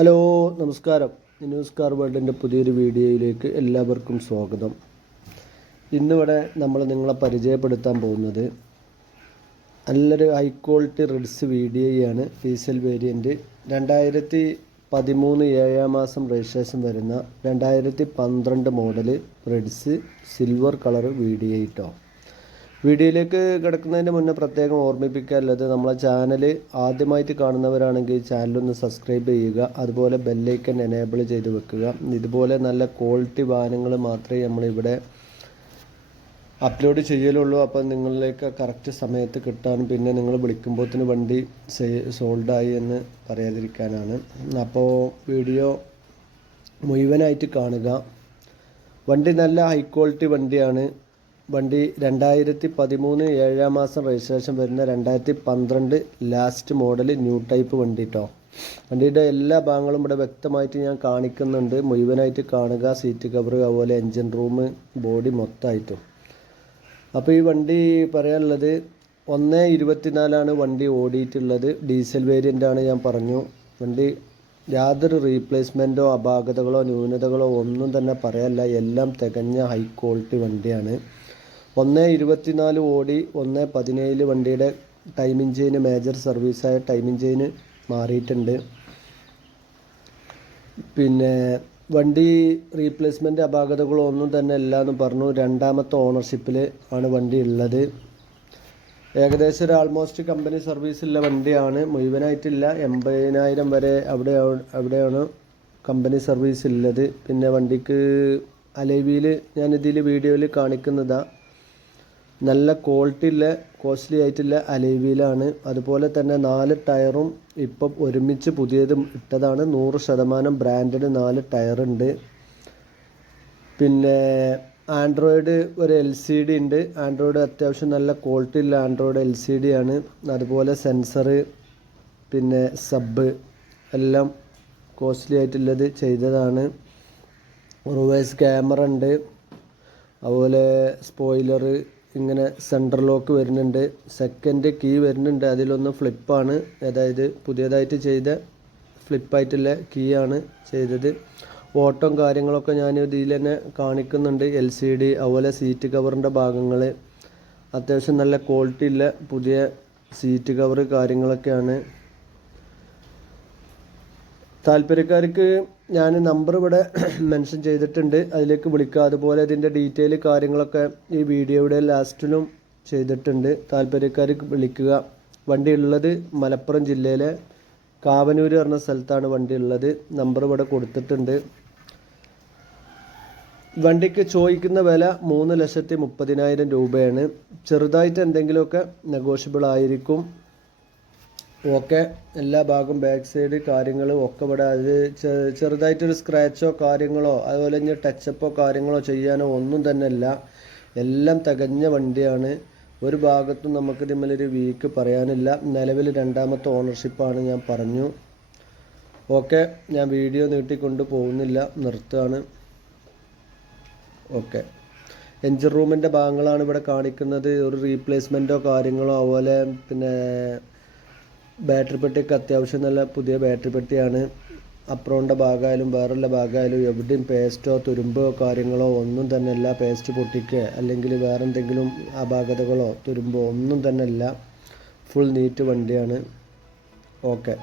Hello നമസ്കാരം. News car വേൾഡിൻ്റെ പുതിയൊരു വീഡിയോയിലേക്ക് എല്ലാവർക്കും സ്വാഗതം. ഇന്നിവിടെ നമ്മൾ നിങ്ങളെ പരിചയപ്പെടുത്താൻ പോകുന്നത് നല്ലൊരു ഹൈ ക്വാളിറ്റി റെഡ്സ് വീഡിയോയാണ്. ഡീസൽ വേരിയൻറ്റ് 2013 7 മാസം രജിസ്ട്രേഷൻ വരുന്ന 2012 model Reds silver colour video കേട്ടോ. വീഡിയോയിലേക്ക് കിടക്കുന്നതിന് മുന്നേ പ്രത്യേകം ഓർമ്മിപ്പിക്കാനുള്ളത്, നമ്മളെ ചാനൽ ആദ്യമായിട്ട് കാണുന്നവരാണെങ്കിൽ ചാനലൊന്ന് സബ്സ്ക്രൈബ് ചെയ്യുക, അതുപോലെ ബെല്ലൈക്കൻ എനേബിൾ ചെയ്ത് വെക്കുക. ഇതുപോലെ നല്ല ക്വാളിറ്റി വാഹനങ്ങൾ മാത്രമേ നമ്മളിവിടെ അപ്ലോഡ് ചെയ്യലുള്ളൂ. അപ്പം നിങ്ങളിലേക്ക് കറക്റ്റ് സമയത്ത് കിട്ടാനും പിന്നെ നിങ്ങൾ വിളിക്കുമ്പോഴത്തേന് വണ്ടി സോൾഡായി എന്ന് പറയാതിരിക്കാനാണ്. അപ്പോൾ വീഡിയോ മുഴുവനായിട്ട് കാണുക. വണ്ടി നല്ല ഹൈ ക്വാളിറ്റി വണ്ടിയാണ്. വണ്ടി 2013 7 മാസം രജിസ്ട്രേഷൻ വരുന്ന 2012 ലാസ്റ്റ് മോഡൽ ന്യൂ ടൈപ്പ് വണ്ടി കേട്ടോ. വണ്ടിയുടെ എല്ലാ ഭാഗങ്ങളും ഇവിടെ വ്യക്തമായിട്ട് ഞാൻ കാണിക്കുന്നുണ്ട്. മുഴുവനായിട്ട് കാണുക. സീറ്റ് കവർ, അതുപോലെ എൻജിൻ റൂം, ബോഡി മൊത്തമായിട്ടും. അപ്പോൾ ഈ വണ്ടി പറയാനുള്ളത് 1.24 വണ്ടി ഓടിയിട്ടുള്ളത്. ഡീസൽ വേരിയൻ്റാണ് ഞാൻ പറഞ്ഞു. വണ്ടി യാതൊരു റീപ്ലേസ്മെൻറ്റോ അപാകതകളോ ന്യൂനതകളോ ഒന്നും തന്നെ പറയാനില്ല. എല്ലാം തികഞ്ഞ ഹൈ ക്വാളിറ്റി വണ്ടിയാണ്. 1.24 ഓടി 1.17 വണ്ടിയുടെ ടൈമിംഗ് ചെയിന് മേജർ സർവീസായ ടൈമിംഗ് ചെയിന് മാറിയിട്ടുണ്ട്. പിന്നെ വണ്ടി റീപ്ലേസ്മെൻറ്റ് അപാകതകളോ ഒന്നും തന്നെ ഇല്ല എന്ന് പറഞ്ഞു. രണ്ടാമത്തെ ഓണർഷിപ്പിൽ ആണ് വണ്ടി ഉള്ളത്. ഏകദേശം ഒരു ആൾമോസ്റ്റ് കമ്പനി സർവീസുള്ള വണ്ടിയാണ്. മുഴുവനായിട്ടില്ല. 80,000 വരെ അവിടെയാണ് കമ്പനി സർവീസ് ഉള്ളത്. പിന്നെ വണ്ടിക്ക് അലൈവിയിൽ ഞാനിതിൽ വീഡിയോയിൽ കാണിക്കുന്നതാണ്. നല്ല ക്വാളിറ്റി ഉള്ള കോസ്റ്റ്ലി ആയിട്ടുള്ള അലൈവിയിലാണ്. അതുപോലെ തന്നെ 4 ടയറും ഇപ്പം ഒരുമിച്ച് പുതിയതും ഇട്ടതാണ്. 100% ബ്രാൻഡഡ് 4 ടയറുണ്ട്. പിന്നെ ആൻഡ്രോയിഡ് ഒരു LCD ഉണ്ട്. ആൻഡ്രോയിഡ് അത്യാവശ്യം നല്ല ക്വാളിറ്റി ഉള്ള ആൻഡ്രോയിഡ് LCD ആണ്. അതുപോലെ സെൻസർ, പിന്നെ സബ് എല്ലാം കോസ്റ്റ്ലി ആയിട്ടുള്ളത് ചെയ്തതാണ്. റിവേഴ്സ് ക്യാമറ ഉണ്ട്. അതുപോലെ സ്പോയിലർ, ഇങ്ങനെ സെൻട്രൽ ലോക്ക് വരുന്നുണ്ട്. സെക്കൻഡ് കീ വരുന്നുണ്ട്. അതിലൊന്ന് ഫ്ലിപ്പാണ്, അതായത് പുതിയതായിട്ട് ചെയ്ത ഫ്ലിപ്പായിട്ടുള്ള കീ ആണ് ചെയ്തത്. ഓട്ടം കാര്യങ്ങളൊക്കെ ഞാൻ ഇതിൽ തന്നെ കാണിക്കുന്നുണ്ട്. LCD, അതുപോലെ സീറ്റ് കവറിൻ്റെ ഭാഗങ്ങൾ അത്യാവശ്യം നല്ല ക്വാളിറ്റി ഉള്ള പുതിയ സീറ്റ് കവർ കാര്യങ്ങളൊക്കെയാണ്. താല്പര്യക്കാർക്ക് ഞാൻ നമ്പർ ഇവിടെ മെൻഷൻ ചെയ്തിട്ടുണ്ട്, അതിലേക്ക് വിളിക്കുക. അതുപോലെ ഇതിൻ്റെ ഡീറ്റെയിൽ കാര്യങ്ങളൊക്കെ ഈ വീഡിയോയുടെ ലാസ്റ്റിലും ചെയ്തിട്ടുണ്ട്. താല്പര്യക്കാർക്ക് വിളിക്കുക. വണ്ടി ഉള്ളത് മലപ്പുറം ജില്ലയിലെ കാവനൂർ പറഞ്ഞ സ്ഥലത്താണ് വണ്ടി ഉള്ളത്. നമ്പർ ഇവിടെ കൊടുത്തിട്ടുണ്ട്. വണ്ടിക്ക് ചോദിക്കുന്ന വില 3,30,000 രൂപയാണ്. ചെറുതായിട്ട് എന്തെങ്കിലുമൊക്കെ നെഗോഷ്യബിൾ ആയിരിക്കും. ഓക്കെ, എല്ലാ ഭാഗം ബാക്ക് സൈഡ് കാര്യങ്ങളും ഒക്കെ ഇവിടെ. അത് ചെറുതായിട്ടൊരു സ്ക്രാച്ചോ കാര്യങ്ങളോ അതുപോലെ ഇനി ടച്ചപ്പോ കാര്യങ്ങളോ ചെയ്യാനോ ഒന്നും തന്നെ ഇല്ല. എല്ലാം തികഞ്ഞ വണ്ടിയാണ്. ഒരു ഭാഗത്തും നമുക്ക് ഇതിന്മേലൊരു വീക്ക് പറയാനില്ല. നിലവിൽ രണ്ടാമത്തെ ഓണർഷിപ്പാണ് ഞാൻ പറഞ്ഞു. ഓക്കെ, ഞാൻ വീഡിയോ നീട്ടിക്കൊണ്ട് പോകുന്നില്ല, നിർത്തുകയാണ്. ഓക്കെ, എൻജിൻ റൂമിൻ്റെ ഭാഗങ്ങളാണ് ഇവിടെ കാണിക്കുന്നത്. ഒരു റീപ്ലേസ്മെൻറ്റോ കാര്യങ്ങളോ, അതുപോലെ പിന്നെ ബാറ്ററി പെട്ടിയൊക്കെ അത്യാവശ്യം നല്ല പുതിയ ബാറ്ററി പെട്ടിയാണ്. അപ്രോണിൻ്റെ ഭാഗമായാലും വേറെയുള്ള ഭാഗമായാലും എവിടെയും പേസ്റ്റോ തുരുമ്പോ കാര്യങ്ങളോ ഒന്നും തന്നെ ഇല്ല. പേസ്റ്റ് പൊട്ടിക്കുക അല്ലെങ്കിൽ വേറെ എന്തെങ്കിലും അപാകതകളോ തുരുമ്പോ ഒന്നും തന്നെ ഇല്ല. ഫുൾ നീറ്റ് വണ്ടിയാണ്. ഓക്കെ.